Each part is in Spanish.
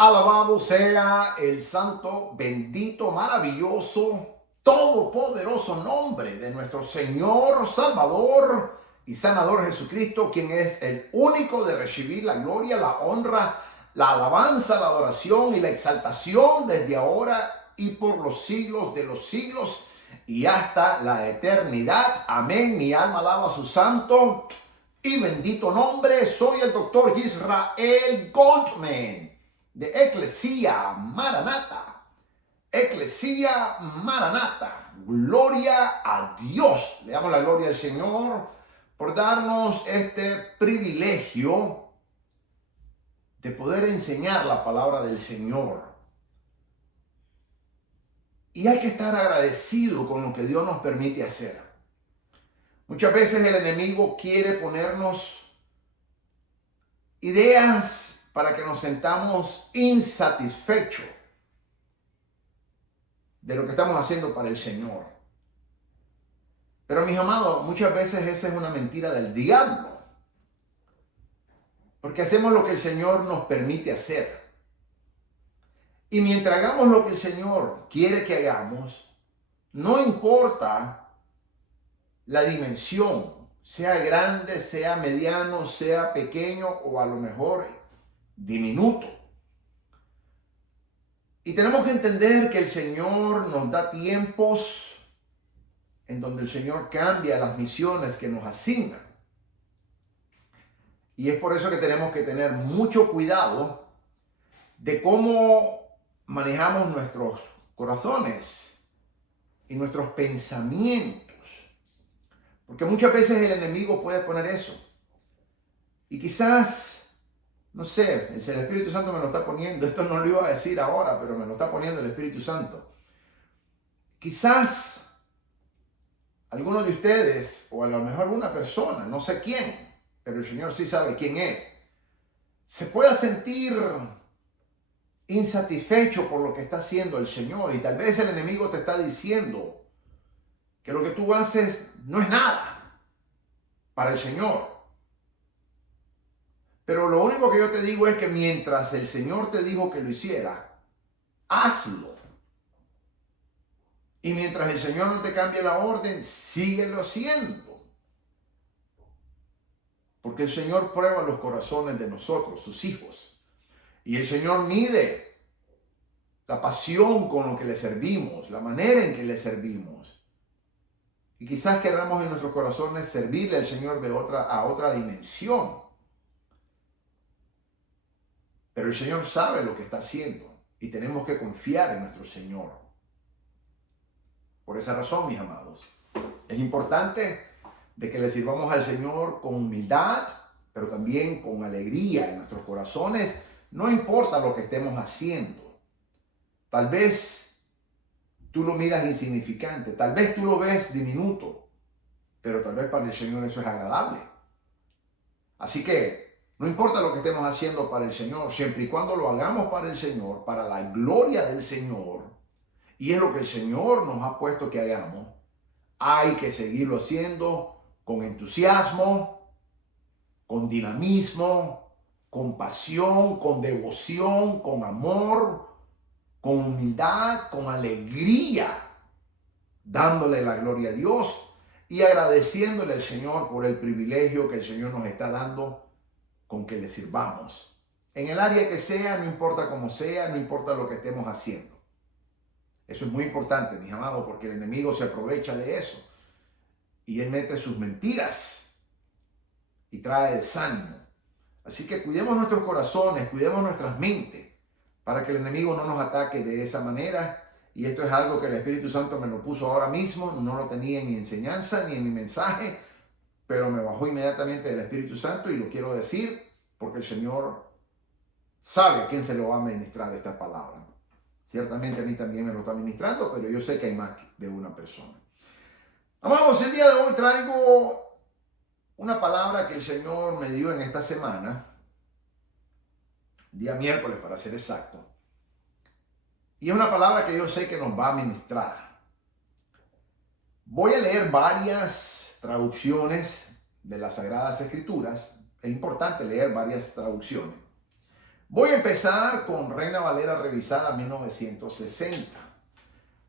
Alabado sea el santo, bendito, maravilloso, todopoderoso nombre de nuestro Señor, Salvador y Sanador Jesucristo, quien es el único de recibir la gloria, la honra, la alabanza, la adoración y la exaltación desde ahora y por los siglos de los siglos y hasta la eternidad. Amén. Mi alma alaba a su santo y bendito nombre. Soy el doctor Israel Goldman de Eclesia Maranata. Eclesia Maranata. Gloria a Dios. Le damos la gloria al Señor por darnos este privilegio de poder enseñar la palabra del Señor. Y hay que estar agradecido con lo que Dios nos permite hacer. Muchas veces el enemigo quiere ponernos ideas para que nos sentamos insatisfechos de lo que estamos haciendo para el Señor. Pero mis amados, muchas veces esa es una mentira del diablo. Porque hacemos lo que el Señor nos permite hacer. Y mientras hagamos lo que el Señor quiere que hagamos, no importa la dimensión, sea grande, sea mediano, sea pequeño o a lo mejor diminuto. Y tenemos que entender que el Señor nos da tiempos en donde el Señor cambia las misiones que nos asignan. Y es por eso que tenemos que tener mucho cuidado de cómo manejamos nuestros corazones y nuestros pensamientos. Porque muchas veces el enemigo puede poner eso. Y quizás, no sé, el Espíritu Santo me lo está poniendo. Esto no lo iba a decir ahora, pero me lo está poniendo el Espíritu Santo. Quizás algunos de ustedes, o a lo mejor una persona, no sé quién, pero el Señor sí sabe quién es, se pueda sentir insatisfecho por lo que está haciendo el Señor. Y tal vez el enemigo te está diciendo que lo que tú haces no es nada para el Señor. Pero lo único que yo te digo es que mientras el Señor te dijo que lo hiciera, hazlo. Y mientras el Señor no te cambie la orden, síguelo haciendo. Porque el Señor prueba los corazones de nosotros, sus hijos. Y el Señor mide la pasión con lo que le servimos, la manera en que le servimos. Y quizás queramos en nuestros corazones servirle al Señor a otra dimensión. Pero el Señor sabe lo que está haciendo y tenemos que confiar en nuestro Señor. Por esa razón, mis amados, es importante de que le sirvamos al Señor con humildad, pero también con alegría en nuestros corazones, no importa lo que estemos haciendo. Tal vez tú lo miras insignificante, tal vez tú lo ves diminuto, pero tal vez para el Señor eso es agradable. Así que no importa lo que estemos haciendo para el Señor, siempre y cuando lo hagamos para el Señor, para la gloria del Señor, y es lo que el Señor nos ha puesto que hagamos, hay que seguirlo haciendo con entusiasmo, con dinamismo, con pasión, con devoción, con amor, con humildad, con alegría, dándole la gloria a Dios y agradeciéndole al Señor por el privilegio que el Señor nos está dando con que le sirvamos. En el área que sea, no importa cómo sea, no importa lo que estemos haciendo. Eso es muy importante, mis amados, porque el enemigo se aprovecha de eso. Y él mete sus mentiras y trae desánimo. Así que cuidemos nuestros corazones, cuidemos nuestras mentes, para que el enemigo no nos ataque de esa manera. Y esto es algo que el Espíritu Santo me lo puso ahora mismo, no lo tenía en mi enseñanza ni en mi mensaje, pero me bajó inmediatamente del Espíritu Santo y lo quiero decir porque el Señor sabe a quién se lo va a ministrar esta palabra. Ciertamente a mí también me lo está ministrando, pero yo sé que hay más de una persona. Amados, el día de hoy traigo una palabra que el Señor me dio en esta semana, día miércoles para ser exacto. Y es una palabra que yo sé que nos va a ministrar. Voy a leer varias traducciones de las Sagradas Escrituras. Es importante leer varias traducciones. Voy a empezar con Reina Valera revisada 1960.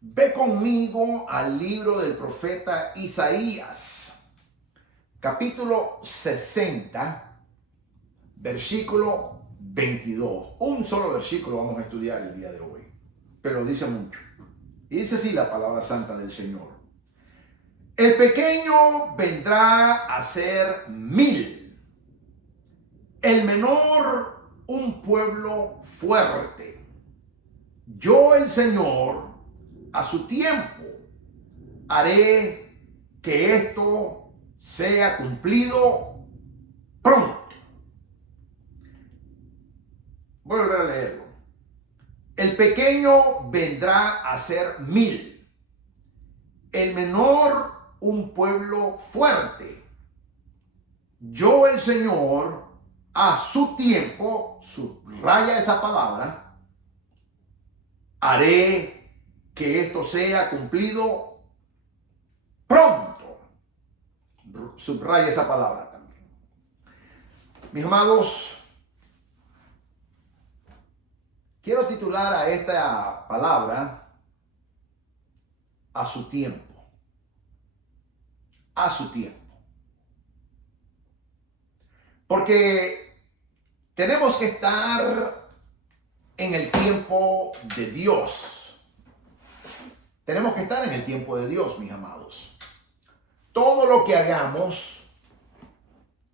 Ve conmigo al libro del profeta Isaías, capítulo 60, versículo 22. Un solo versículo vamos a estudiar el día de hoy, pero dice mucho. Y dice así la palabra santa del Señor. El pequeño vendrá a ser 1000, el menor un pueblo fuerte. Yo, el Señor, a su tiempo haré que esto sea cumplido pronto. Voy a volver a leerlo. El pequeño vendrá a ser 1000, el menor un pueblo fuerte. Yo, el Señor, a su tiempo, subraya esa palabra, haré que esto sea cumplido pronto. Subraya esa palabra también. Mis amados, quiero titular a esta palabra a su tiempo. A su tiempo. Porque tenemos que estar en el tiempo de Dios. Tenemos que estar en el tiempo de Dios, mis amados. Todo lo que hagamos,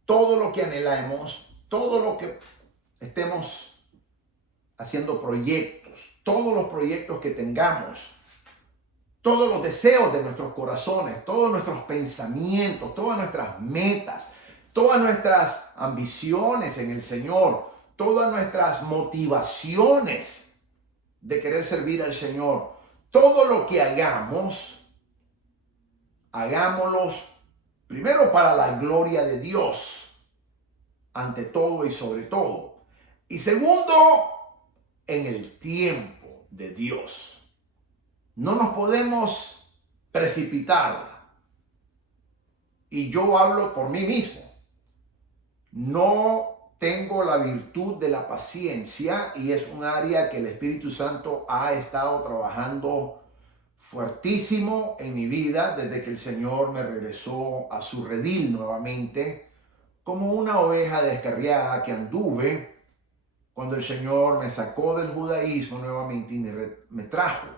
todo lo que anhelamos, todo lo que estemos haciendo proyectos, todos los proyectos que tengamos, todos los deseos de nuestros corazones, todos nuestros pensamientos, todas nuestras metas, todas nuestras ambiciones en el Señor, todas nuestras motivaciones de querer servir al Señor, todo lo que hagamos, hagámoslos primero para la gloria de Dios, ante todo y sobre todo. Y segundo, en el tiempo de Dios. No nos podemos precipitar. Y yo hablo por mí mismo. No tengo la virtud de la paciencia y es un área que el Espíritu Santo ha estado trabajando fuertísimo en mi vida desde que el Señor me regresó a su redil nuevamente, como una oveja descarriada que anduve cuando el Señor me sacó del judaísmo nuevamente y me trajo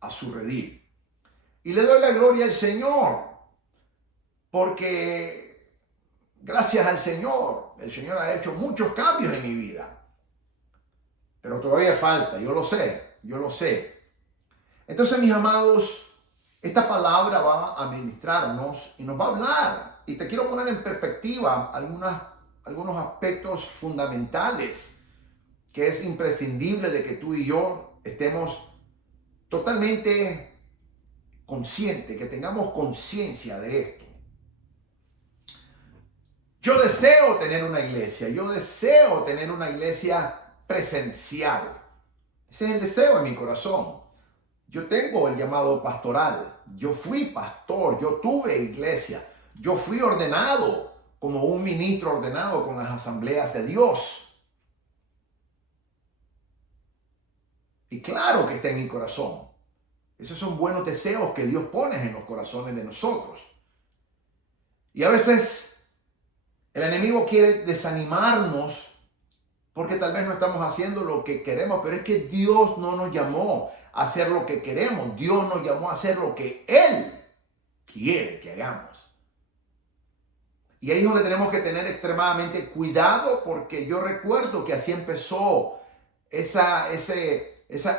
a su redil. Y le doy la gloria al Señor, porque gracias al Señor, el Señor ha hecho muchos cambios en mi vida. Pero todavía falta, yo lo sé. Entonces, mis amados, esta palabra va a ministrarnos y nos va a hablar. Y te quiero poner en perspectiva algunos aspectos fundamentales que es imprescindible de que tú y yo estemos totalmente conscientes, que tengamos conciencia de esto. Yo deseo tener una iglesia presencial. Ese es el deseo en mi corazón. Yo tengo el llamado pastoral. Yo fui pastor, yo tuve iglesia. Yo fui ordenado como un ministro ordenado con las asambleas de Dios. Y claro que está en mi corazón. Esos son buenos deseos que Dios pone en los corazones de nosotros. Y a veces el enemigo quiere desanimarnos porque tal vez no estamos haciendo lo que queremos, pero es que Dios no nos llamó a hacer lo que queremos. Dios nos llamó a hacer lo que Él quiere que hagamos. Y ahí es donde tenemos que tener extremadamente cuidado, porque yo recuerdo que así empezó esa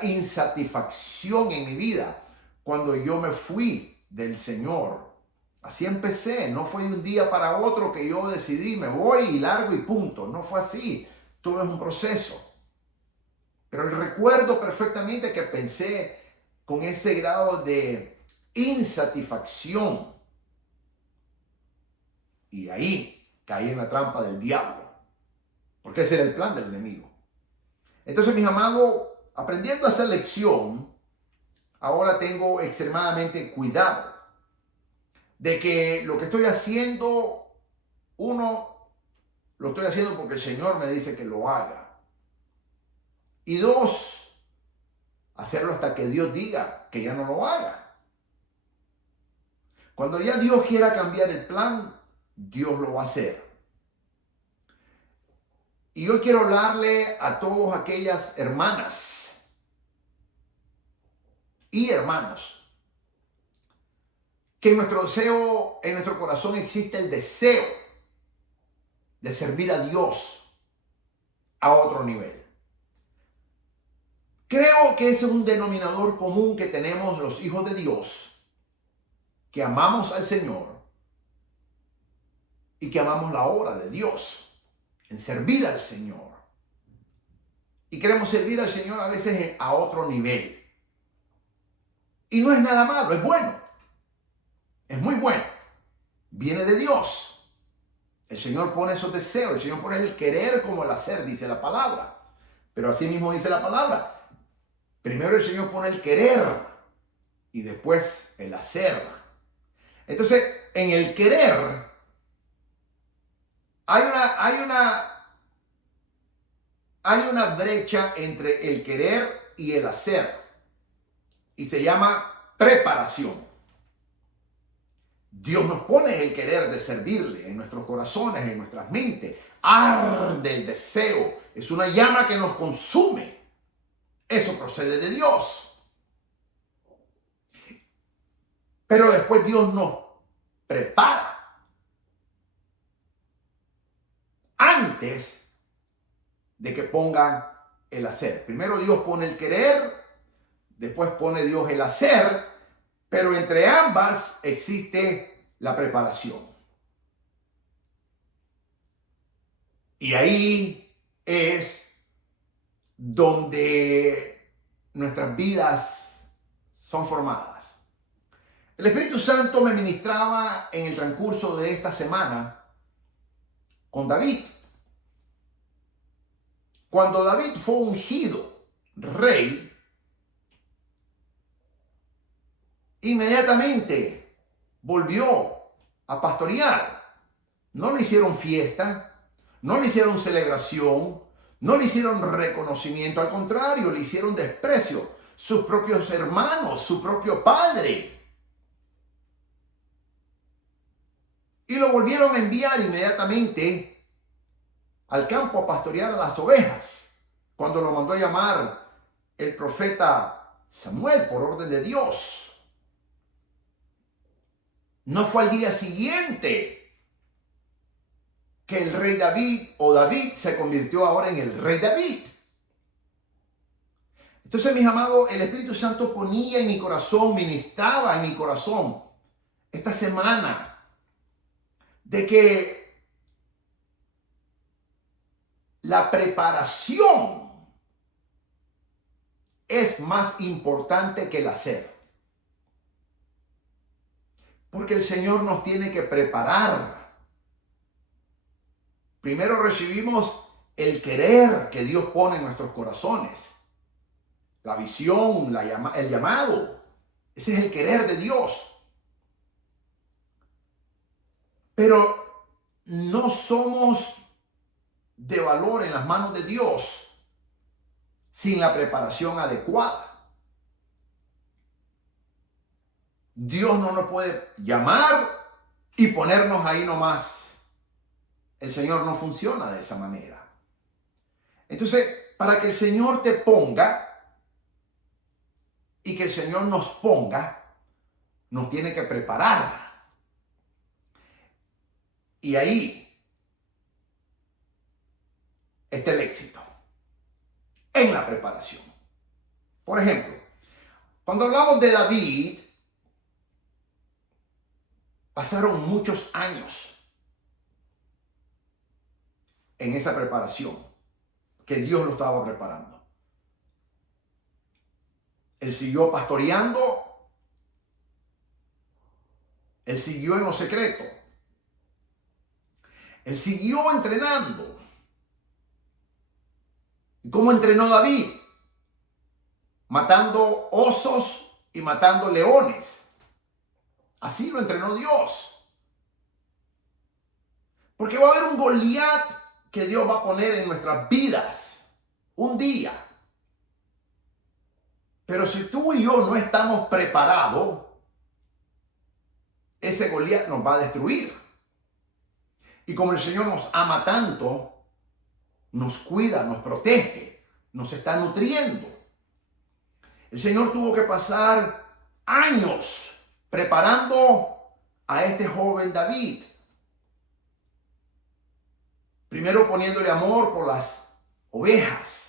insatisfacción en mi vida cuando yo me fui del Señor. Así empecé, no fue de un día para otro que yo decidí me voy y largo y punto. No fue así, todo es un proceso. Pero recuerdo perfectamente que pensé con ese grado de insatisfacción. Y ahí caí en la trampa del diablo, porque ese era el plan del enemigo. Entonces, mis amados, aprendiendo esa lección, ahora tengo extremadamente cuidado de que lo que estoy haciendo, lo estoy haciendo porque el Señor me dice que lo haga. Y dos, hacerlo hasta que Dios diga que ya no lo haga. Cuando ya Dios quiera cambiar el plan, Dios lo va a hacer. Y yo quiero hablarle a todas aquellas hermanas y hermanos que en nuestro deseo, en nuestro corazón existe el deseo de servir a Dios a otro nivel. Creo que ese es un denominador común que tenemos los hijos de Dios, que amamos al Señor y que amamos la obra de Dios, en servir al Señor. Y queremos servir al Señor a veces a otro nivel. Y no es nada malo, es bueno. Es muy bueno. Viene de Dios. El Señor pone esos deseos, el Señor pone el querer como el hacer, dice la palabra. Pero así mismo dice la palabra. Primero el Señor pone el querer y después el hacer. Entonces, en el querer hay una brecha entre el querer y el hacer. Y se llama preparación. Dios nos pone el querer de servirle en nuestros corazones, en nuestras mentes. Arde el deseo. Es una llama que nos consume. Eso procede de Dios. Pero después Dios nos prepara. Antes de que pongan el hacer. Primero Dios pone el querer, después pone Dios el hacer, pero entre ambas existe la preparación. Y ahí es donde nuestras vidas son formadas. El Espíritu Santo me ministraba en el transcurso de esta semana con David. Cuando David fue ungido rey, inmediatamente volvió a pastorear. No le hicieron fiesta, no le hicieron celebración, no le hicieron reconocimiento, al contrario, le hicieron desprecio. Sus propios hermanos, su propio padre. Y lo volvieron a enviar inmediatamente al campo a pastorear a las ovejas, cuando lo mandó a llamar el profeta Samuel por orden de Dios. No fue al día siguiente que el rey David o David se convirtió ahora en el rey David. Entonces, mis amados, el Espíritu Santo ponía en mi corazón, ministraba en mi corazón esta semana de que la preparación es más importante que el hacer. Porque el Señor nos tiene que preparar. Primero recibimos el querer que Dios pone en nuestros corazones. La visión, el llamado. Ese es el querer de Dios. Pero no somos de valor en las manos de Dios sin la preparación adecuada. Dios no nos puede llamar y ponernos ahí nomás. El Señor no funciona de esa manera. Entonces, para que el Señor te ponga y que el Señor nos ponga, nos tiene que preparar. Y ahí está el éxito, en la preparación. Por ejemplo, cuando hablamos de David, pasaron muchos años en esa preparación que Dios lo estaba preparando. Él siguió pastoreando, él siguió en lo secreto, él siguió entrenando. ¿Cómo entrenó David? Matando osos y matando leones. Así lo entrenó Dios. Porque va a haber un Goliat que Dios va a poner en nuestras vidas un día. Pero si tú y yo no estamos preparados, ese Goliat nos va a destruir. Y como el Señor nos ama tanto, nos cuida, nos protege, nos está nutriendo. El Señor tuvo que pasar años preparando a este joven David. Primero poniéndole amor por las ovejas.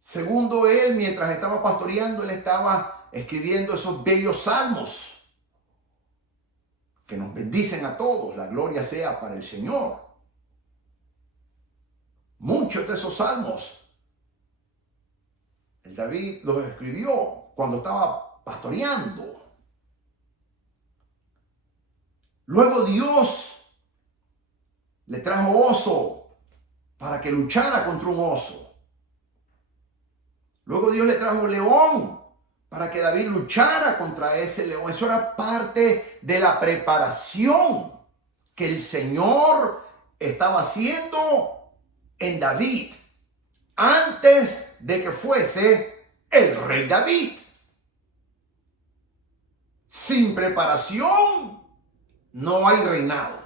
Segundo, él mientras estaba pastoreando, él estaba escribiendo esos bellos salmos que nos bendicen a todos. La gloria sea para el Señor. Muchos de esos salmos, el David los escribió cuando estaba pastoreando. Luego Dios le trajo oso para que luchara contra un oso. Luego Dios le trajo león para que David luchara contra ese león. Eso era parte de la preparación que el Señor estaba haciendo en David antes de que fuese el rey David. Sin preparación no hay reinado.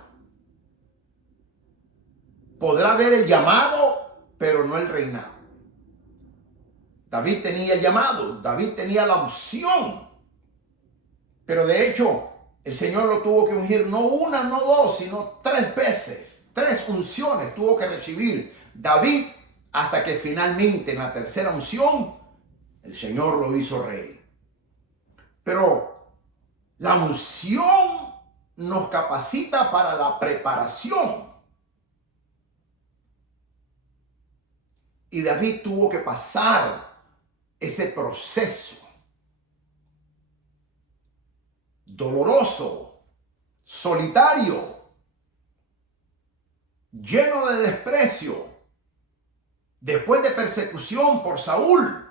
Podrá haber el llamado, pero no el reinado. David tenía el llamado, David tenía la unción. Pero de hecho, el Señor lo tuvo que ungir no una, no dos, sino 3 veces. 3 unciones tuvo que recibir David hasta que finalmente en la tercera unción el Señor lo hizo rey. Pero la unción nos capacita para la preparación. Y David tuvo que pasar ese proceso doloroso, solitario, lleno de desprecio, después de persecución por Saúl.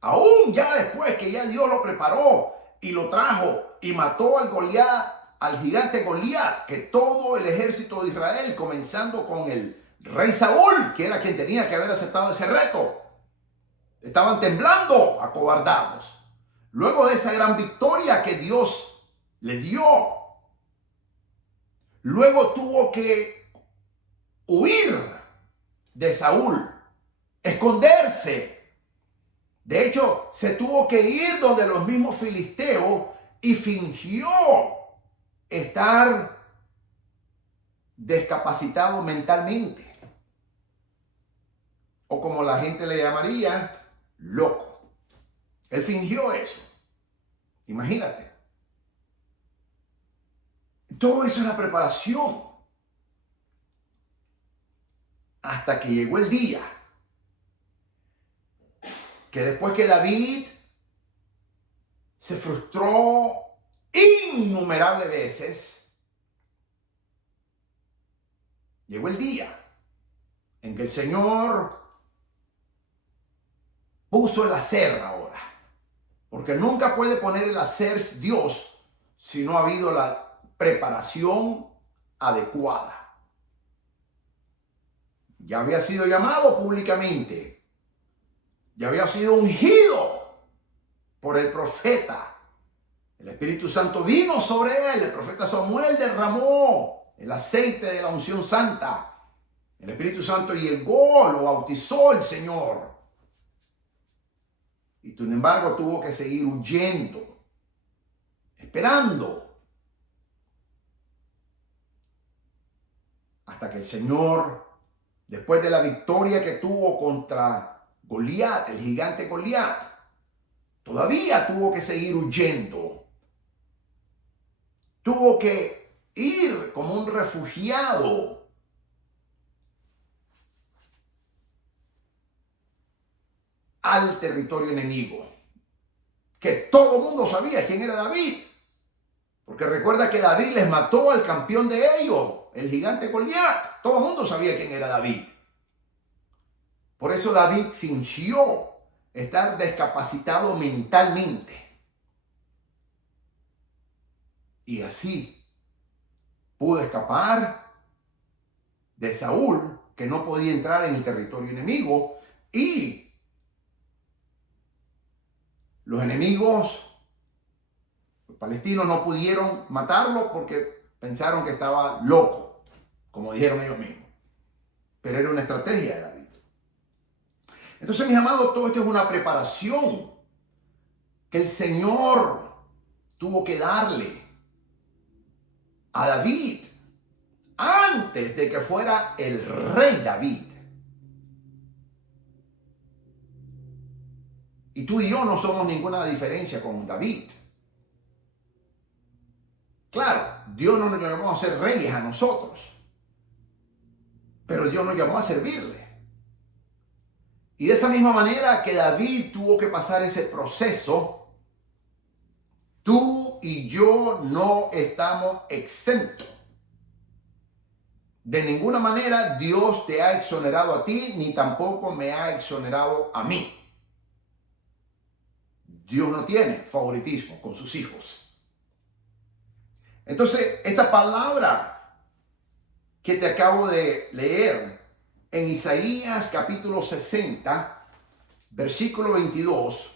Aún ya después que ya Dios lo preparó y lo trajo y mató al Goliat, al gigante Goliat, que todo el ejército de Israel, comenzando con el rey Saúl, que era quien tenía que haber aceptado ese reto, estaban temblando, acobardados. Luego de esa gran victoria que Dios le dio, luego tuvo que huir de Saúl, esconderse. De hecho, se tuvo que ir donde los mismos filisteos y fingió estar discapacitado mentalmente. O como la gente le llamaría, loco. Él fingió eso. Imagínate. Todo eso es la preparación. Hasta que llegó el día que después que David se frustró innumerables veces, llegó el día en que el Señor puso el hacer ahora. Porque nunca puede poner el hacer Dios si no ha habido la preparación adecuada. Ya había sido llamado públicamente. Ya había sido ungido por el profeta. El Espíritu Santo vino sobre él. El profeta Samuel derramó el aceite de la unción santa. El Espíritu Santo llegó, lo bautizó el Señor. Y sin embargo tuvo que seguir huyendo, esperando, hasta que el Señor, después de la victoria que tuvo contra Goliat, el gigante Goliat, todavía tuvo que seguir huyendo. Tuvo que ir como un refugiado al territorio enemigo, que todo el mundo sabía quién era David, porque recuerda que David les mató al campeón de ellos, el gigante Goliat. Todo el mundo sabía quién era David. Por eso David fingió estar discapacitado mentalmente, y así pudo escapar de Saúl, que no podía entrar en el territorio enemigo, y Los enemigos, los palestinos, no pudieron matarlo porque pensaron que estaba loco, como dijeron ellos mismos. Pero era una estrategia de David. Entonces, mis amados, todo esto es una preparación que el Señor tuvo que darle a David antes de que fuera el rey David. Y tú y yo no somos ninguna diferencia con David. Claro, Dios no nos llamó a ser reyes a nosotros, pero Dios nos llamó a servirle. Y de esa misma manera que David tuvo que pasar ese proceso, tú y yo no estamos exentos. De ninguna manera Dios te ha exonerado a ti, ni tampoco me ha exonerado a mí. Dios no tiene favoritismo con sus hijos. Entonces, esta palabra que te acabo de leer en Isaías capítulo 60, versículo 22,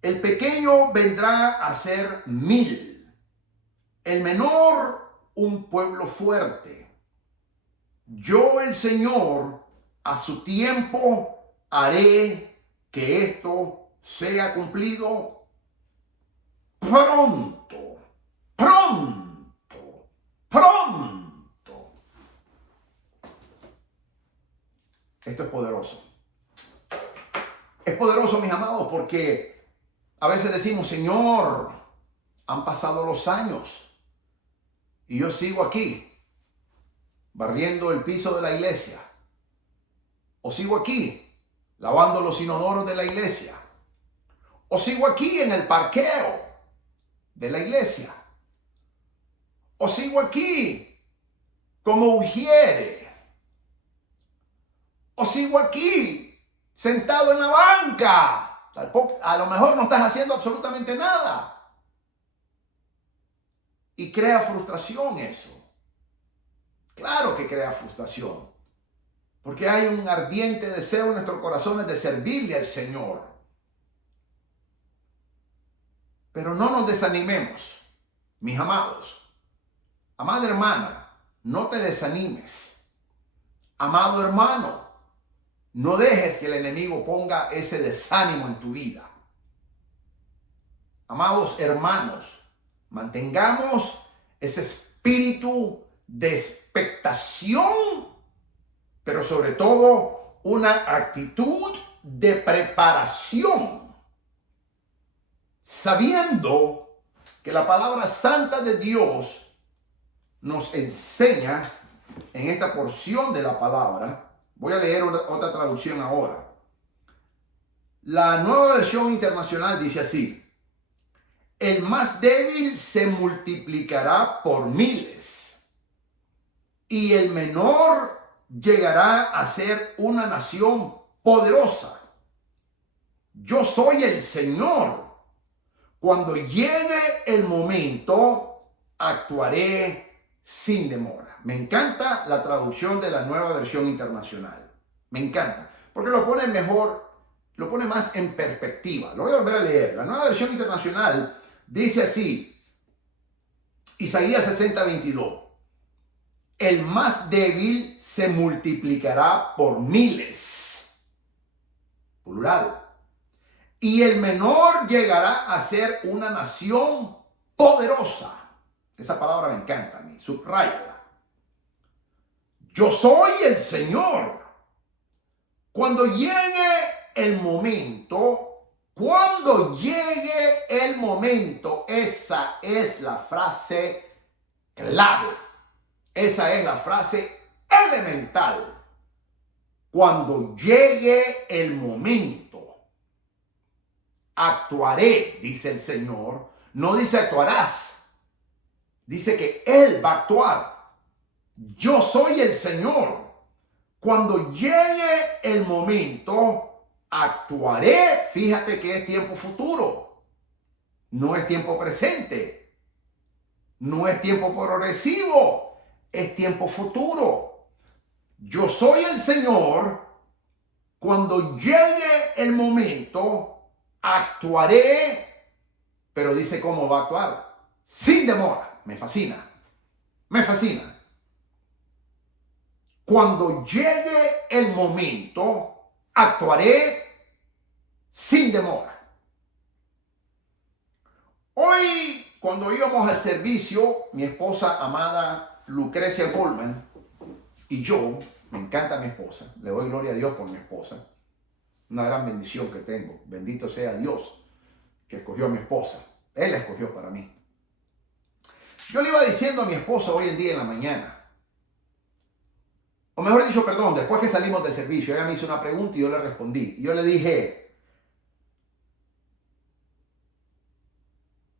el pequeño vendrá a ser 1000, el menor un pueblo fuerte. Yo, el Señor, a su tiempo haré que esto sea cumplido pronto, pronto, pronto. Esto es poderoso. Es poderoso, mis amados, porque a veces decimos, Señor, han pasado los años y yo sigo aquí, barriendo el piso de la iglesia. O sigo aquí, lavando los inodoros de la iglesia. O sigo aquí en el parqueo de la iglesia. O sigo aquí como ujiere. O sigo aquí sentado en la banca. A lo mejor no estás haciendo absolutamente nada. Y crea frustración eso. Claro que crea frustración. Porque hay un ardiente deseo en nuestros corazones de servirle al Señor. Pero no nos desanimemos, mis amados. Amada hermana, no te desanimes. Amado hermano, no dejes que el enemigo ponga ese desánimo en tu vida. Amados hermanos, mantengamos ese espíritu de expectación, pero sobre todo una actitud de preparación, sabiendo que la palabra santa de Dios nos enseña en esta porción de la palabra. Voy a leer otra traducción ahora. La Nueva Versión Internacional dice así: el más débil se multiplicará por miles, y el menor llegará a ser una nación poderosa. Yo soy el Señor. Cuando llegue el momento, actuaré sin demora. Me encanta la traducción de la Nueva Versión Internacional. Me encanta, porque lo pone mejor, lo pone más en perspectiva. Lo voy a volver a leer. La Nueva Versión Internacional dice así, Isaías 60, 22. El más débil se multiplicará por miles, plural, y el menor llegará a ser una nación poderosa. Esa palabra me encanta a mí, subráyala. Yo soy el Señor. Cuando llegue el momento, esa es la frase clave. Esa es la frase elemental. Cuando llegue el momento, actuaré, dice el Señor. No dice actuarás. Dice que Él va a actuar. Yo soy el Señor. Cuando llegue el momento, actuaré. Fíjate que es tiempo futuro. No es tiempo presente. No es tiempo progresivo. Es tiempo futuro. Yo soy el Señor. Cuando llegue el momento, actuaré, pero dice cómo va a actuar, sin demora. Me fascina, me fascina. Cuando llegue el momento, actuaré sin demora. Hoy, cuando íbamos al servicio, mi esposa amada Lucrecia Goldman y yo, me encanta mi esposa, le doy gloria a Dios por mi esposa, una gran bendición que tengo. Bendito sea Dios que escogió a mi esposa. Él la escogió para mí. Yo le iba diciendo a mi esposa hoy en día en la mañana, o mejor dicho, perdón, después que salimos del servicio, ella me hizo una pregunta y yo le respondí. Y yo le dije,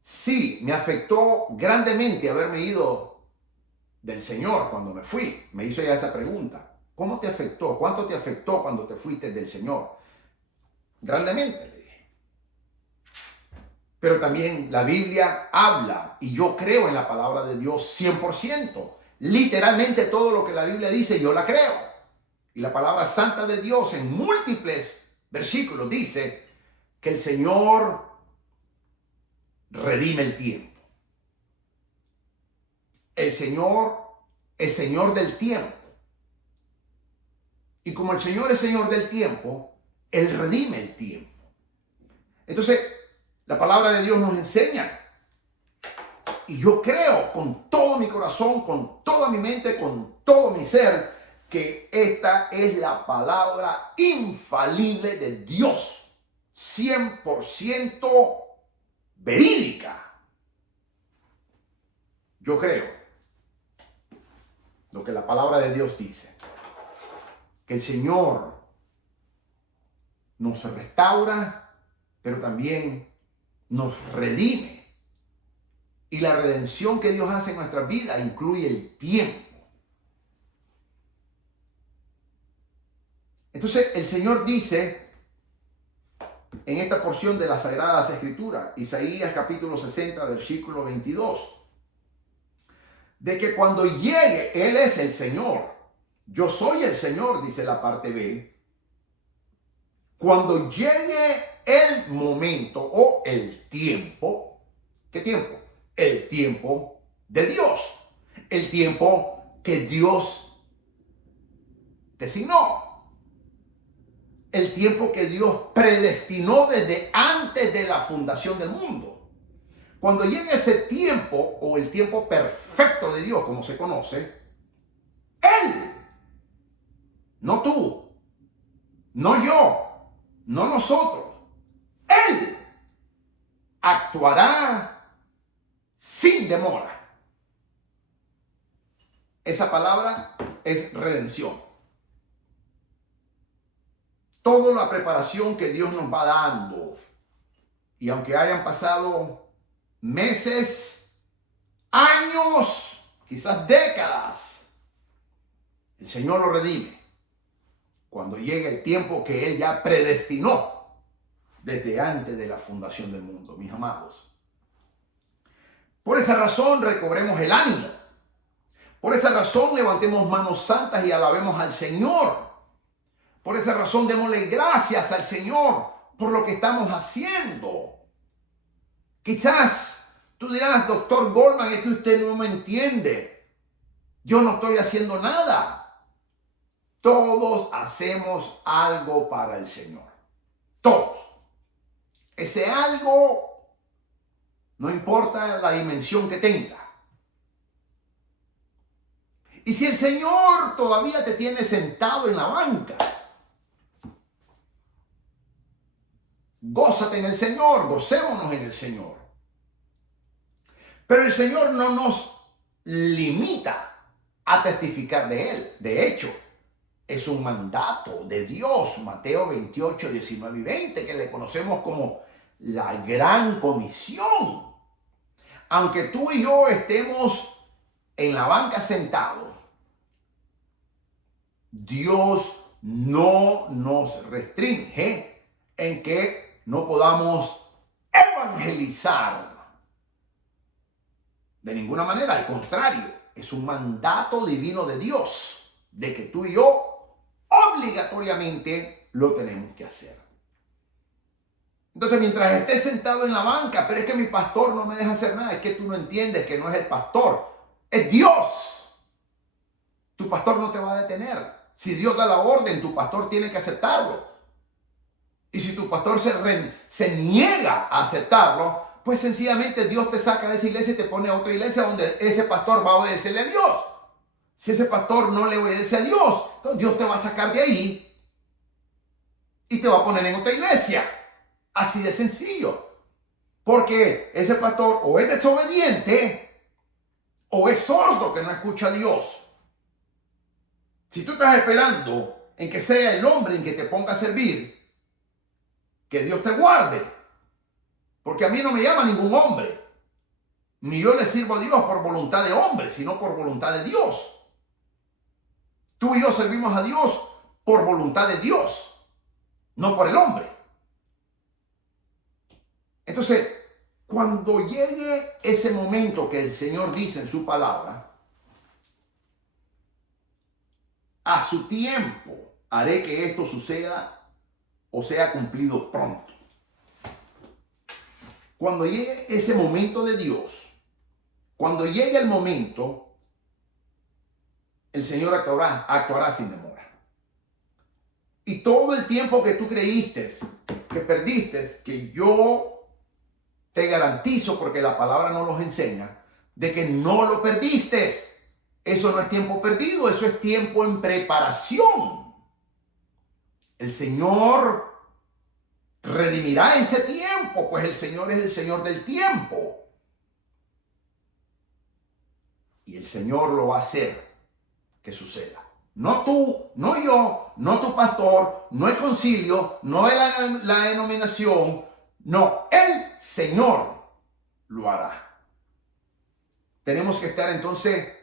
sí, me afectó grandemente haberme ido del Señor cuando me fui. Me hizo ella esa pregunta. ¿Cómo te afectó? ¿Cuánto te afectó cuando te fuiste del Señor? Grandemente, le dije. Pero también la Biblia habla, y yo creo en la palabra de Dios 100%. Literalmente todo lo que la Biblia dice, yo la creo. Y la palabra santa de Dios en múltiples versículos dice que el Señor redime el tiempo. El Señor es Señor del tiempo. Y como el Señor es Señor del tiempo, Él redime el tiempo. Entonces, la palabra de Dios nos enseña. Y yo creo con todo mi corazón, con toda mi mente, con todo mi ser, que esta es la palabra infalible de Dios. 100% verídica. Yo creo lo que la palabra de Dios dice. Que el Señor nos restaura, pero también nos redime. Y la redención que Dios hace en nuestra vida incluye el tiempo. Entonces el Señor dice en esta porción de las Sagradas Escrituras, Isaías capítulo 60, versículo 22, de que cuando llegue, Él es el Señor. Yo soy el Señor, dice la parte B. Cuando llegue el momento o el tiempo, ¿qué tiempo? El tiempo de Dios, el tiempo que Dios designó, el tiempo que Dios predestinó desde antes de la fundación del mundo. Cuando llegue ese tiempo o el tiempo perfecto de Dios, como se conoce, Él, no tú, no yo, no nosotros, Él actuará sin demora. Esa palabra es redención. Toda la preparación que Dios nos va dando, y aunque hayan pasado meses, años, quizás décadas, el Señor lo redime cuando llegue el tiempo que Él ya predestinó desde antes de la fundación del mundo, mis amados. Por esa razón recobremos el ánimo. Por esa razón levantemos manos santas y alabemos al Señor. Por esa razón démosle gracias al Señor por lo que estamos haciendo. Quizás tú dirás, doctor Goldman, es que usted no me entiende. Yo no estoy haciendo nada. Todos hacemos algo para el Señor. Todos. Ese algo no importa la dimensión que tenga. Y si el Señor todavía te tiene sentado en la banca, gózate en el Señor, gocémonos en el Señor. Pero el Señor no nos limita a testificar de Él. De hecho, es un mandato de Dios, Mateo 28, 19 y 20, que le conocemos como la gran comisión. Aunque tú y yo estemos en la banca sentados, Dios no nos restringe en que no podamos evangelizar. De ninguna manera, al contrario, es un mandato divino de Dios, de que tú y yo obligatoriamente lo tenemos que hacer. Entonces, mientras estés sentado en la banca, pero es que mi pastor no me deja hacer nada, es que tú no entiendes que no es el pastor, es Dios. Tu pastor no te va a detener. Si Dios da la orden, tu pastor tiene que aceptarlo. Y si tu pastor se niega a aceptarlo, pues sencillamente Dios te saca de esa iglesia y te pone a otra iglesia donde ese pastor va a obedecerle a Dios. Si ese pastor no le obedece a Dios, entonces Dios te va a sacar de ahí y te va a poner en otra iglesia. Así de sencillo. Porque ese pastor o es desobediente o es sordo que no escucha a Dios. Si tú estás esperando en que sea el hombre en que te ponga a servir, que Dios te guarde. Porque a mí no me llama ningún hombre. Ni yo le sirvo a Dios por voluntad de hombre, sino por voluntad de Dios. Tú y yo servimos a Dios por voluntad de Dios, no por el hombre. Entonces, cuando llegue ese momento que el Señor dice en su palabra, a su tiempo haré que esto suceda o sea cumplido pronto. Cuando llegue ese momento de Dios, cuando llegue el momento, el Señor actuará sin demora. Y todo el tiempo que tú creíste, que perdiste, que yo te garantizo, porque la palabra nos los enseña, de que no lo perdiste. Eso no es tiempo perdido, eso es tiempo en preparación. El Señor redimirá ese tiempo, pues el Señor es el Señor del tiempo. Y el Señor lo va a hacer que suceda. No tú, no yo, no tu pastor, no el concilio, no la denominación, no, el Señor lo hará. Tenemos que estar entonces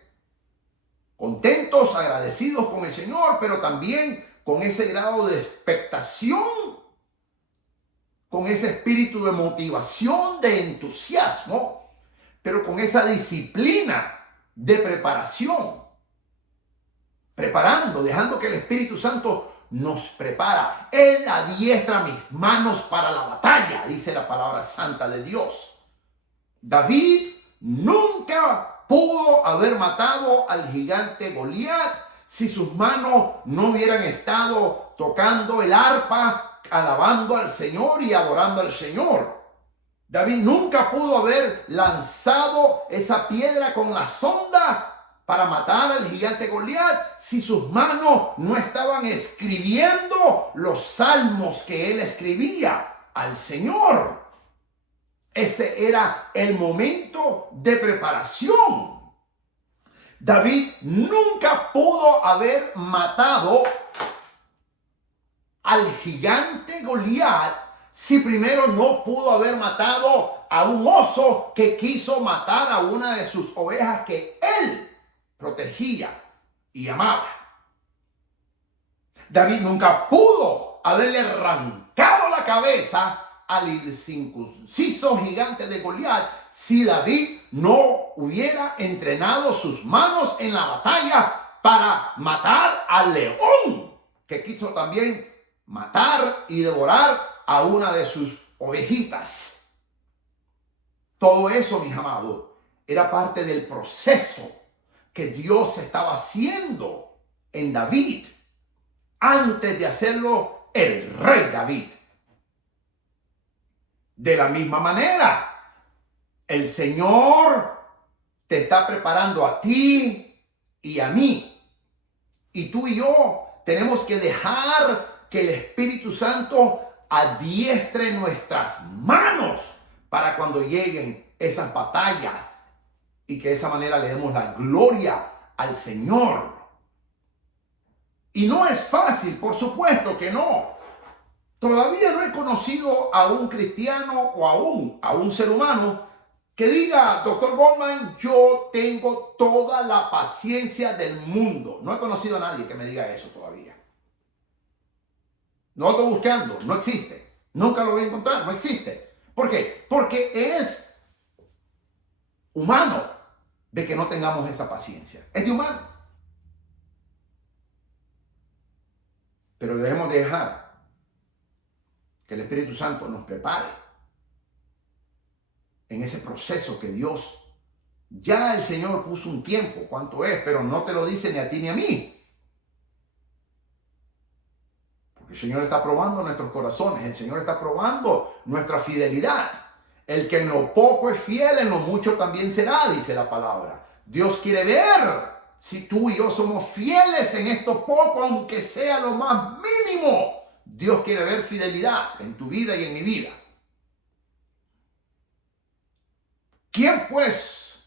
contentos, agradecidos con el Señor, pero también con ese grado de expectación, con ese espíritu de motivación, de entusiasmo, pero con esa disciplina de preparación. Preparando, dejando que el Espíritu Santo nos prepara. Él adiestra mis manos para la batalla, dice la palabra santa de Dios. David nunca pudo haber matado al gigante Goliat si sus manos no hubieran estado tocando el arpa, alabando al Señor y adorando al Señor. David nunca pudo haber lanzado esa piedra con la sonda para matar al gigante Goliat si sus manos no estaban escribiendo los salmos que él escribía al Señor. Ese era el momento de preparación. David nunca pudo haber matado al gigante Goliat si primero no pudo haber matado a un oso que quiso matar a una de sus ovejas que él protegía y amaba. David nunca pudo haberle arrancado la cabeza al incircunciso gigante de Goliat si David no hubiera entrenado sus manos en la batalla para matar al león que quiso también matar y devorar a una de sus ovejitas. Todo eso, mis amados, era parte del proceso que Dios estaba haciendo en David antes de hacerlo el rey David. De la misma manera, el Señor te está preparando a ti y a mí. Y tú y yo tenemos que dejar que el Espíritu Santo adiestre nuestras manos para cuando lleguen esas batallas y que de esa manera le demos la gloria al Señor. Y no es fácil, por supuesto que no. Todavía no he conocido a un cristiano o a un ser humano que diga: doctor Goldman, yo tengo toda la paciencia del mundo. No he conocido a nadie que me diga eso todavía. No lo estoy buscando, no existe. Nunca lo voy a encontrar, no existe. ¿Por qué? Porque es humano de que no tengamos esa paciencia. Es de humano. Pero debemos dejar que el Espíritu Santo nos prepare en ese proceso que Dios, ya el Señor puso un tiempo, cuánto es, pero no te lo dice ni a ti ni a mí. Porque el Señor está probando nuestros corazones, el Señor está probando nuestra fidelidad. El que en lo poco es fiel, en lo mucho también será, dice la palabra. Dios quiere ver si tú y yo somos fieles en esto poco, aunque sea lo más mínimo. Dios quiere ver fidelidad en tu vida y en mi vida. ¿Quién pues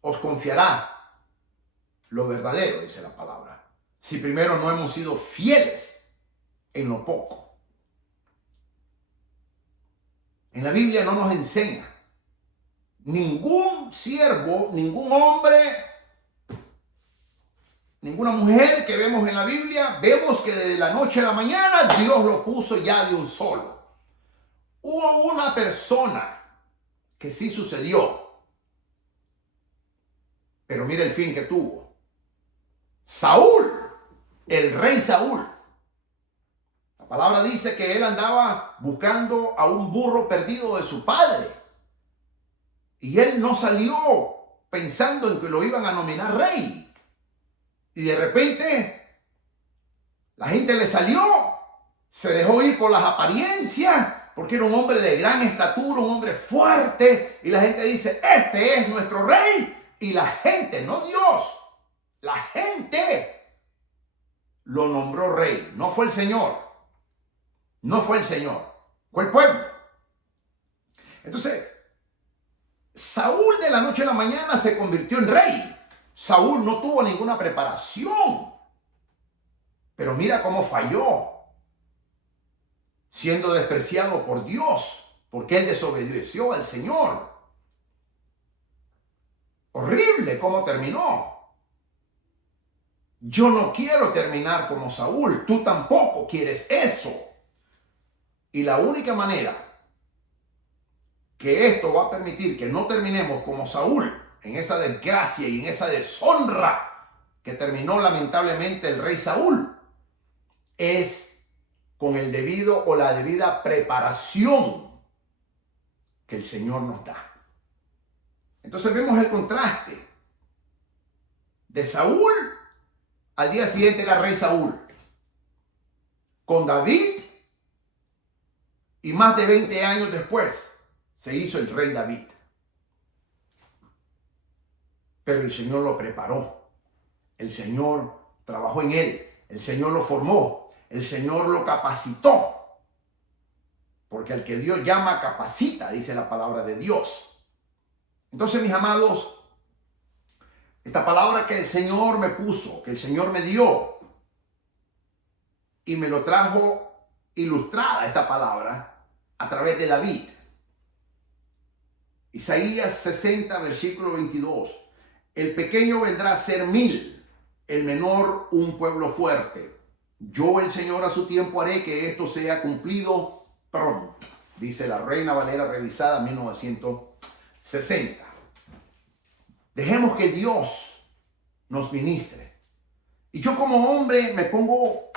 os confiará lo verdadero, dice la palabra, si primero no hemos sido fieles en lo poco? En la Biblia no nos enseña ningún siervo, ningún hombre, ninguna mujer que vemos en la Biblia, vemos que de la noche a la mañana Dios lo puso ya de un solo. Hubo una persona que sí sucedió, pero mira el fin que tuvo. Saúl, el rey Saúl. La palabra dice que él andaba buscando a un burro perdido de su padre. Y él no salió pensando en que lo iban a nominar rey. Y de repente la gente le salió, se dejó ir por las apariencias, porque era un hombre de gran estatura, un hombre fuerte. Y la gente dice, este es nuestro rey. Y la gente, no Dios, la gente lo nombró rey. No fue el Señor. No fue el Señor. Fue el pueblo. Entonces, Saúl de la noche a la mañana se convirtió en rey. Saúl no tuvo ninguna preparación. Pero mira cómo falló. Siendo despreciado por Dios. Porque él desobedeció al Señor. Horrible cómo terminó. Yo no quiero terminar como Saúl. Tú tampoco quieres eso. Y la única manera que esto va a permitir que no terminemos como Saúl, en esa desgracia y en esa deshonra que terminó lamentablemente el rey Saúl, es con el debido o la debida preparación que el Señor nos da. Entonces vemos el contraste de Saúl, al día siguiente era rey Saúl, con David, y más de 20 años después se hizo el rey David. Pero el Señor lo preparó. El Señor trabajó en él. El Señor lo formó. El Señor lo capacitó. Porque al que Dios llama, capacita, dice la palabra de Dios. Entonces, mis amados, esta palabra que el Señor me puso, que el Señor me dio, y me lo trajo ilustrada esta palabra a través de David. Isaías 60, versículo 22. El pequeño vendrá a ser 1000, el menor un pueblo fuerte. Yo, el Señor, a su tiempo haré que esto sea cumplido pronto. Dice la Reina Valera revisada 1960. Dejemos que Dios nos ministre. Y yo como hombre me pongo,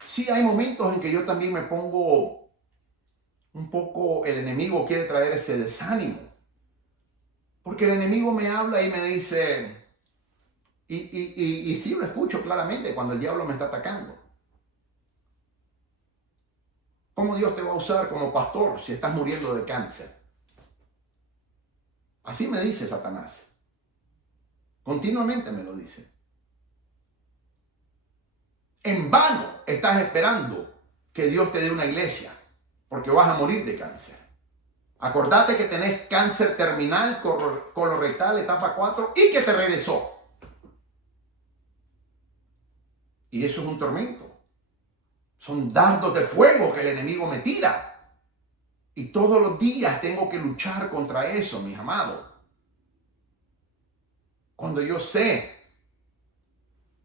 sí hay momentos en que yo también me pongo un poco, el enemigo quiere traer ese desánimo. Porque el enemigo me habla y me dice, y sí lo escucho claramente cuando el diablo me está atacando. ¿Cómo Dios te va a usar como pastor si estás muriendo de cáncer? Así me dice Satanás. Continuamente me lo dice. En vano estás esperando que Dios te dé una iglesia, porque vas a morir de cáncer. Acordate que tenés cáncer terminal, colorectal, etapa 4, y que te regresó. Y eso es un tormento. Son dardos de fuego que el enemigo me tira. Y todos los días tengo que luchar contra eso, mis amados. Cuando yo sé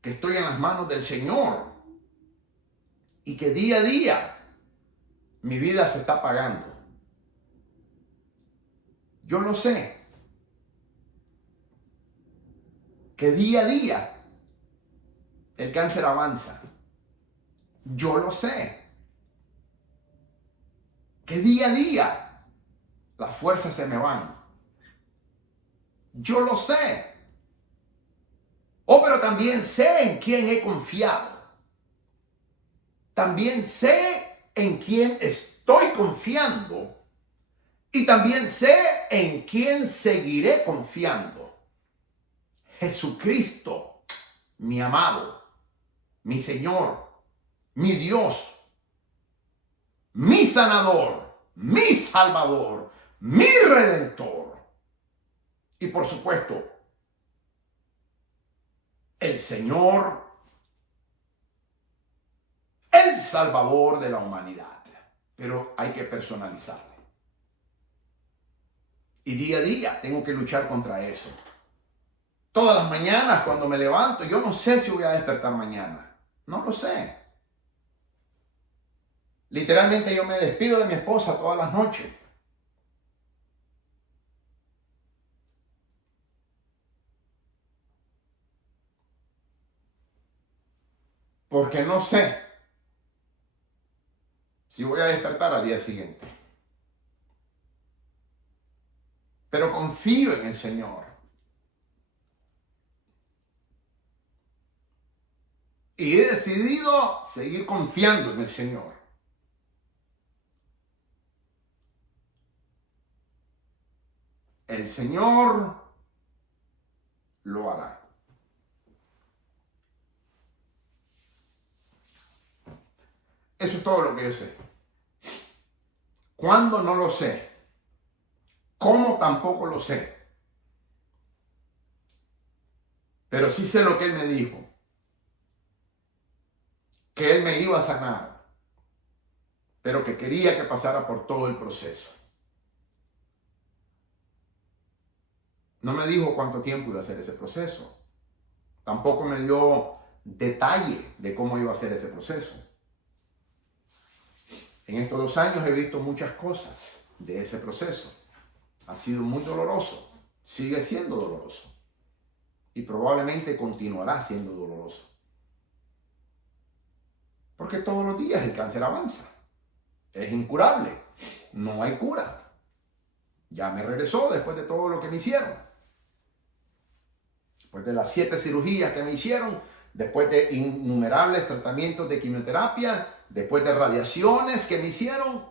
que estoy en las manos del Señor y que día a día mi vida se está pagando. Yo lo sé. Que día a día el cáncer avanza. Yo lo sé. que día a día las fuerzas se me van. Yo lo sé. Oh, pero también sé en quién he confiado. También sé en quién estoy confiando. Y también sé en quién seguiré confiando. Jesucristo, mi amado, mi Señor, mi Dios, mi sanador, mi salvador, mi redentor. Y por supuesto, el Señor, el Salvador de la humanidad. Pero hay que personalizarlo. Y día a día tengo que luchar contra eso. Todas las mañanas cuando me levanto, yo no sé si voy a despertar mañana. No lo sé. Literalmente yo me despido de mi esposa todas las noches. Porque no sé si voy a despertar al día siguiente. Pero confío en el Señor. Y he decidido seguir confiando en el Señor. El Señor lo hará. Eso es todo lo que yo sé. ¿Cuándo? No lo sé. ¿Cómo? Tampoco lo sé. Pero sí sé lo que Él me dijo. Que Él me iba a sanar. Pero que quería que pasara por todo el proceso. No me dijo cuánto tiempo iba a ser ese proceso. Tampoco me dio detalle de cómo iba a ser ese proceso. En estos 2 años he visto muchas cosas de ese proceso. Ha sido muy doloroso. Sigue siendo doloroso. Y probablemente continuará siendo doloroso. Porque todos los días el cáncer avanza. Es incurable. No hay cura. Ya me regresó después de todo lo que me hicieron. Después de las 7 cirugías que me hicieron, después de innumerables tratamientos de quimioterapia, después de radiaciones que me hicieron,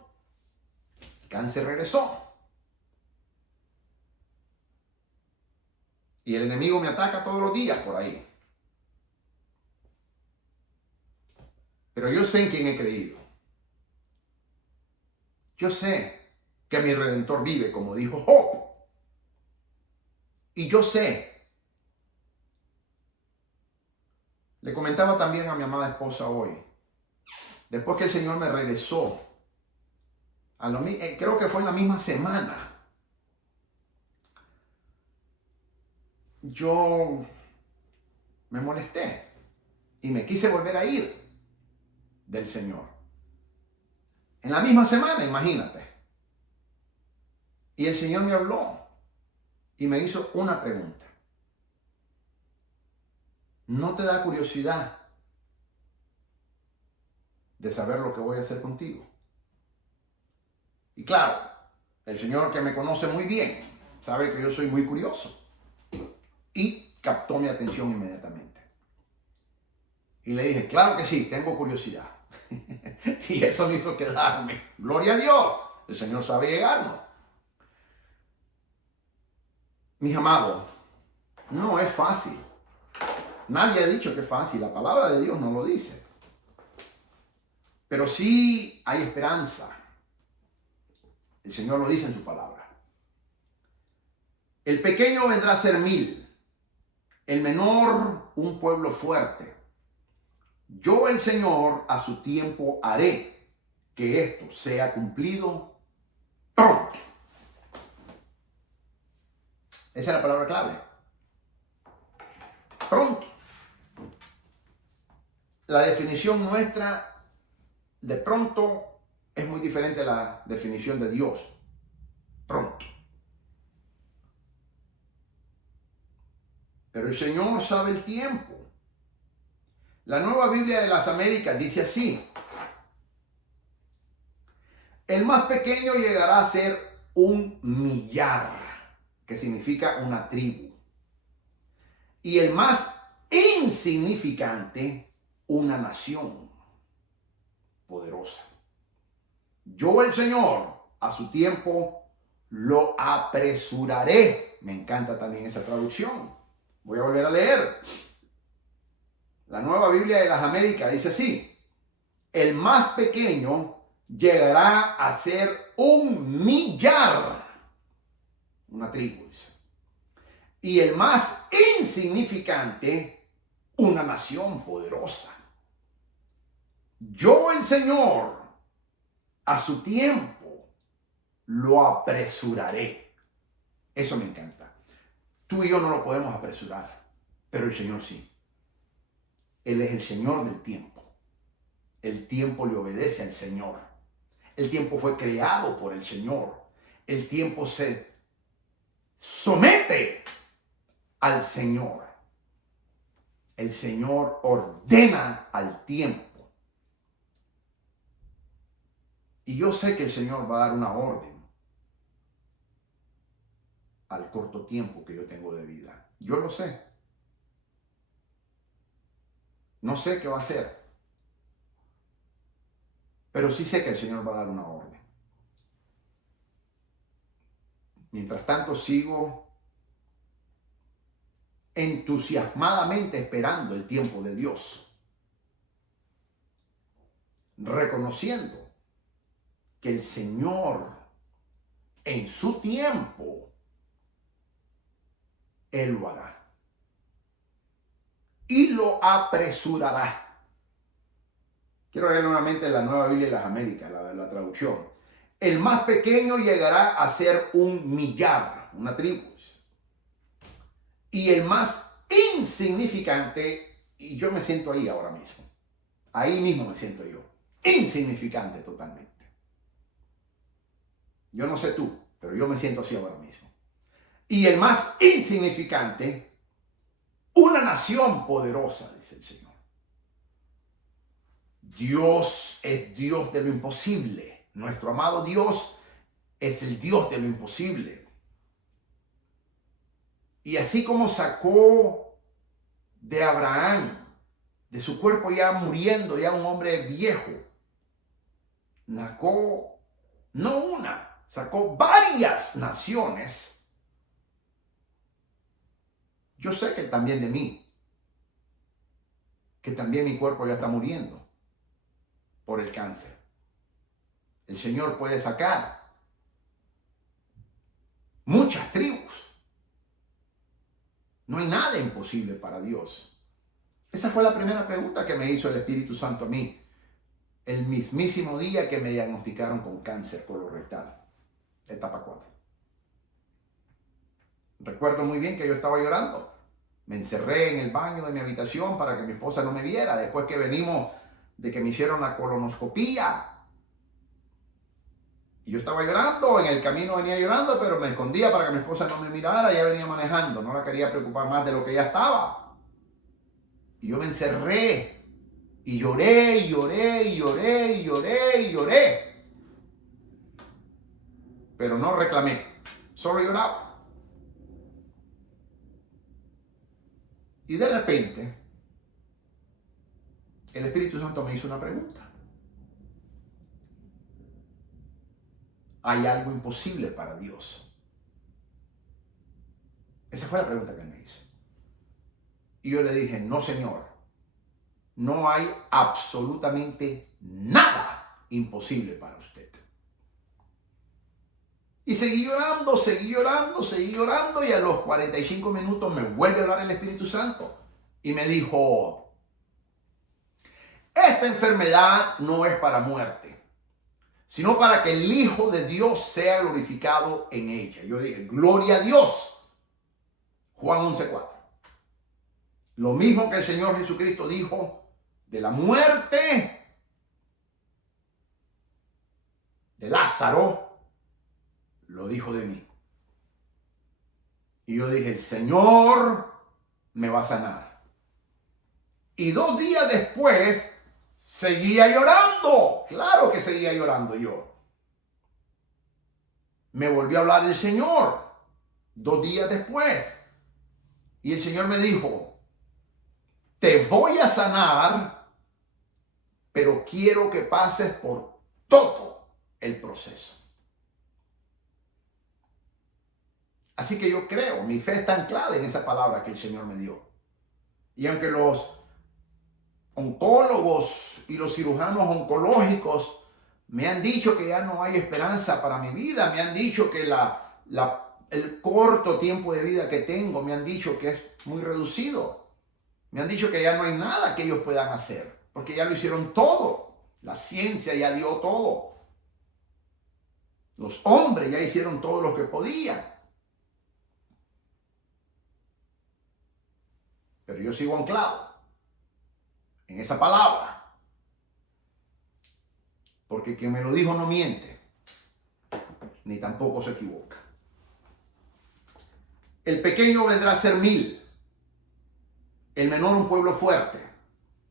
el cáncer regresó. Y el enemigo me ataca todos los días por ahí. Pero yo sé en quién he creído. Yo sé que mi Redentor vive, como dijo Job. Y yo sé. Le comentaba también a mi amada esposa hoy. Después que el Señor me regresó, creo que fue en la misma semana, yo me molesté y me quise volver a ir del Señor. En la misma semana, imagínate. Y el Señor me habló y me hizo una pregunta. ¿No te da curiosidad de saber lo que voy a hacer contigo? Y claro, el Señor, que me conoce muy bien, sabe que yo soy muy curioso. Y captó mi atención inmediatamente. Y le dije, claro que sí, tengo curiosidad. Y eso me hizo quedarme. Gloria a Dios. El Señor sabe llegarnos. Mis amados, no es fácil. Nadie ha dicho que es fácil. La palabra de Dios no lo dice. Pero sí hay esperanza. El Señor lo dice en su palabra. El pequeño vendrá a ser 1000. El menor un pueblo fuerte. Yo, el Señor, a su tiempo haré que esto sea cumplido pronto. Esa es la palabra clave. Pronto. La definición nuestra de pronto es muy diferente a la definición de Dios. Pronto. Pero el Señor sabe el tiempo. La Nueva Biblia de las Américas dice así: El más pequeño llegará a ser un millar, que significa una tribu. Y el más insignificante, una nación poderosa. Yo, el Señor, a su tiempo lo apresuraré. Me encanta también esa traducción. Voy a volver a leer. La Nueva Biblia de las Américas dice así: el más pequeño llegará a ser un millar, una tribu, dice. Y el más insignificante, una nación poderosa. Yo, el Señor, a su tiempo lo apresuraré. Eso me encanta. Tú y yo no lo podemos apresurar, pero el Señor sí. Él es el Señor del tiempo. El tiempo le obedece al Señor. El tiempo fue creado por el Señor. El tiempo se somete al Señor. El Señor ordena al tiempo. Y yo sé que el Señor va a dar una orden al corto tiempo que yo tengo de vida. Yo lo sé. No sé qué va a hacer. Pero sí sé que el Señor va a dar una orden. Mientras tanto sigo entusiasmadamente esperando el tiempo de Dios, reconociendo que el Señor en su tiempo Él lo hará y lo apresurará. Quiero leer nuevamente la Nueva Biblia de las Américas, la traducción. El más pequeño llegará a ser un millar, una tribu. Y el más insignificante, y yo me siento ahí ahora mismo. Ahí mismo me siento yo. Insignificante totalmente. Yo no sé tú, pero yo me siento así ahora mismo. Y el más insignificante, una nación poderosa, dice el Señor. Dios es Dios de lo imposible. Nuestro amado Dios es el Dios de lo imposible. Y así como sacó de Abraham, de su cuerpo ya muriendo, ya un hombre viejo, sacó no una, sacó varias naciones. Yo sé que también de mí, que también mi cuerpo ya está muriendo por el cáncer. El Señor puede sacar muchas tribus. No hay nada imposible para Dios. Esa fue la primera pregunta que me hizo el Espíritu Santo a mí, el mismísimo día que me diagnosticaron con cáncer colorectal, etapa 4. Recuerdo muy bien que yo estaba llorando. Me encerré en el baño de mi habitación para que mi esposa no me viera. Después que venimos de que me hicieron la colonoscopía. Y yo estaba llorando, en el camino venía llorando, pero me escondía para que mi esposa no me mirara. Ella venía manejando, no la quería preocupar más de lo que ya estaba. Y yo me encerré y lloré, y lloré, y lloré, y lloré, y lloré. Pero no reclamé, solo lloraba. Y de repente, el Espíritu Santo me hizo una pregunta. ¿Hay algo imposible para Dios? Esa fue la pregunta que él me hizo. Y yo le dije, no, Señor, no hay absolutamente nada imposible para usted. Y seguí llorando, seguí llorando, seguí llorando, y a los 45 minutos me vuelve a hablar el Espíritu Santo y me dijo, esta enfermedad no es para muerte, sino para que el Hijo de Dios sea glorificado en ella. Yo dije, gloria a Dios. Juan 11:4. Lo mismo que el Señor Jesucristo dijo de la muerte de Lázaro, lo dijo de mí. Y yo dije, el Señor me va a sanar. Y 2 días después, seguía llorando. Claro que seguía llorando yo. me volvió a hablar el Señor 2 días después. Y el Señor me dijo, te voy a sanar, pero quiero que pases por todo el proceso. Así que yo creo, mi fe está anclada en esa palabra que el Señor me dio. Y aunque los oncólogos y los cirujanos oncológicos me han dicho que ya no hay esperanza para mi vida, me han dicho que el corto tiempo de vida que tengo, me han dicho que es muy reducido. Me han dicho que ya no hay nada que ellos puedan hacer, porque ya lo hicieron todo. La ciencia ya dio todo. Los hombres ya hicieron todo lo que podían. Pero yo sigo anclado en esa palabra. Porque quien me lo dijo no miente, ni tampoco se equivoca. El pequeño vendrá a ser 1000, el menor un pueblo fuerte.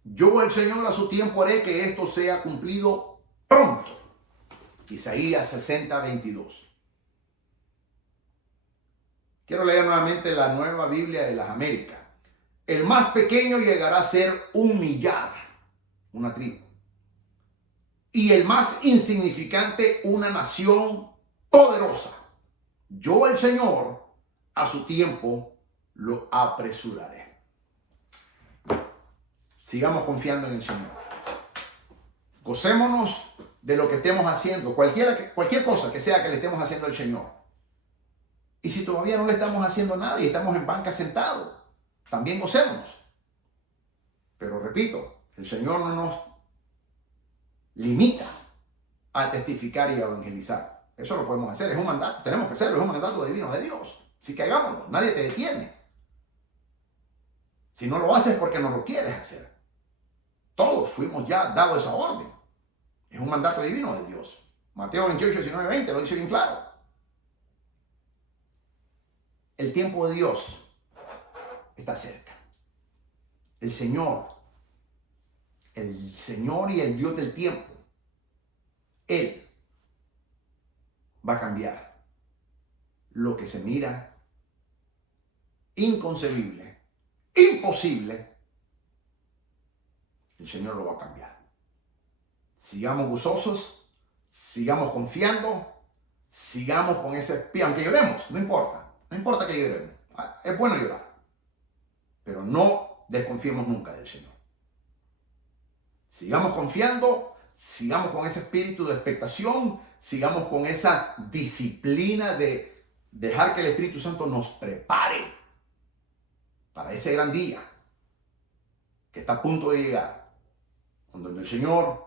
Yo, el Señor, a su tiempo haré que esto sea cumplido pronto. Isaías 60:22. Quiero leer nuevamente la Nueva Biblia de las Américas. El más pequeño llegará a ser 1,000,000, una tribu. Y el más insignificante, una nación poderosa. Yo, el Señor, a su tiempo lo apresuraré. Sigamos confiando en el Señor. Gocémonos de lo que estemos haciendo, cualquier cosa que sea que le estemos haciendo al Señor. Y si todavía no le estamos haciendo nada y estamos en banca sentados, también gocémonos. Pero repito, el Señor no nos limita a testificar y a evangelizar. Eso lo podemos hacer, es un mandato, tenemos que hacerlo, es un mandato divino de Dios. Así que hagámoslo, nadie te detiene. Si no lo haces es porque no lo quieres hacer. Todos fuimos ya dados esa orden. Es un mandato divino de Dios. Mateo 28, 19, 20 lo dice bien claro. El tiempo de Dios está cerca. El Señor y el Dios del tiempo, Él va a cambiar lo que se mira inconcebible, imposible. El Señor lo va a cambiar. Sigamos gozosos, sigamos confiando, sigamos con ese espíritu, aunque lloremos, no importa que lloremos, es bueno llorar, pero no desconfiemos nunca del Señor. Sigamos confiando, sigamos con ese espíritu de expectación, sigamos con esa disciplina de dejar que el Espíritu Santo nos prepare para ese gran día que está a punto de llegar, donde el Señor,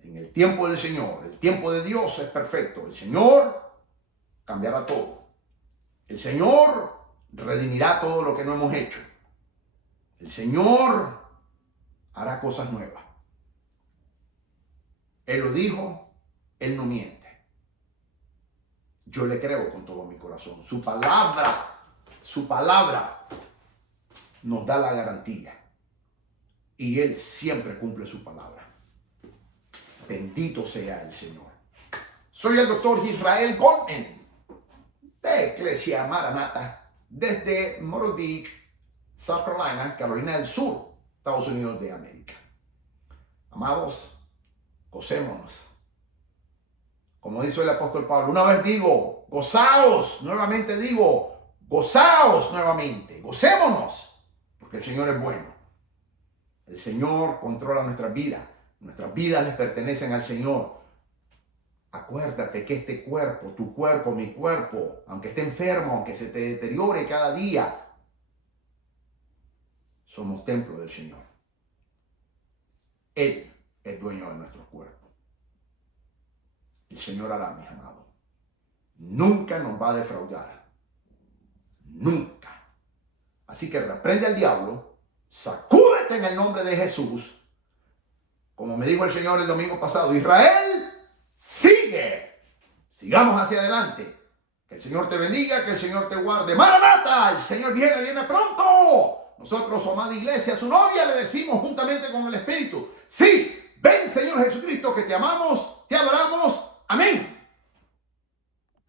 en el tiempo del Señor, el tiempo de Dios es perfecto. El Señor cambiará todo. El Señor redimirá todo lo que no hemos hecho. El Señor hará cosas nuevas. Él lo dijo, Él no miente. Yo le creo con todo mi corazón. Su palabra nos da la garantía. Y Él siempre cumple su palabra. Bendito sea el Señor. Soy el doctor Israel Goldman, de Iglesia Maranatha, desde Myrtle Beach, South Carolina, Carolina del Sur, Estados Unidos de América. Amados, gocémonos. Como dice el apóstol Pablo, una vez digo, gozaos, nuevamente digo, gozaos nuevamente, gocémonos, porque el Señor es bueno. El Señor controla nuestras vidas les pertenecen al Señor. Acuérdate que este cuerpo, tu cuerpo, mi cuerpo, aunque esté enfermo, aunque se te deteriore cada día, somos templo del Señor. Él es dueño de nuestros cuerpos. El Señor hará, mis amados. Nunca nos va a defraudar. Nunca. Así que reprende al diablo, sacúdete en el nombre de Jesús. Como me dijo el Señor el domingo pasado, Israel, sigue. Sigamos hacia adelante. Que el Señor te bendiga, que el Señor te guarde. Maranatha, el Señor viene pronto. Nosotros, su amada iglesia, su novia, le decimos juntamente con el Espíritu, sí, ven Señor Jesucristo, que te amamos